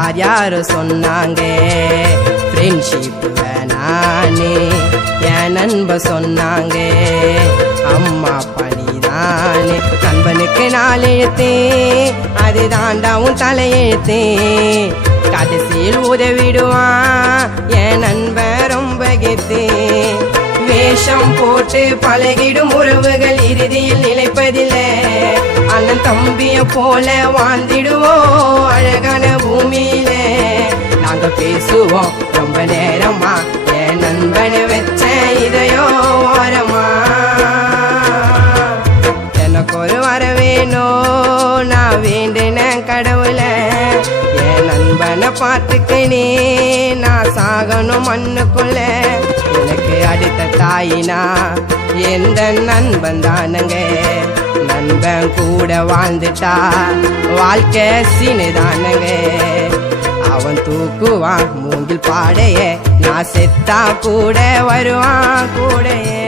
யார் யாரு சொன்னாங்க ஃப்ரெண்ட்ஷிப் வேணானே என் நண்ப சொன்னாங்க அம்மா பணிதானே நண்பனுக்கு நாள் எழுத்தேன் அது தாண்டாவும் தலையெழுத்தேன் கடைசியில் உதவிடுவான் என் நண்பன் ரொம்ப கெத்தேன் வேஷம் போட்டு பழகிடும் உறவுகள் இறுதியில் நிலைப்பதில்லை அண்ணன் தம்பிய போல வாழ்ந்திடுவோம் அழகான பூமியில நாங்க பேசுவோம் ரொம்ப நேரமா என் நண்பனை வச்ச இதயோ ஓரமா எனக்கு ஒரு வர வேணும் நான் வேண்டின கடவுள என் நண்பனை பார்த்துக்கினே நான் சாகணும் மண்ணுக்குள்ள எனக்கு அடுத்த தாயினா எந்த நண்பன் தானுங்க நண்பன் கூட வாழ்ந்துட்டா வாழ்க்கை சீனுதானுங்க அவன் தூக்குவான் மூங்கில் பாடைய நான் செத்தா கூட வருவான் கூடையே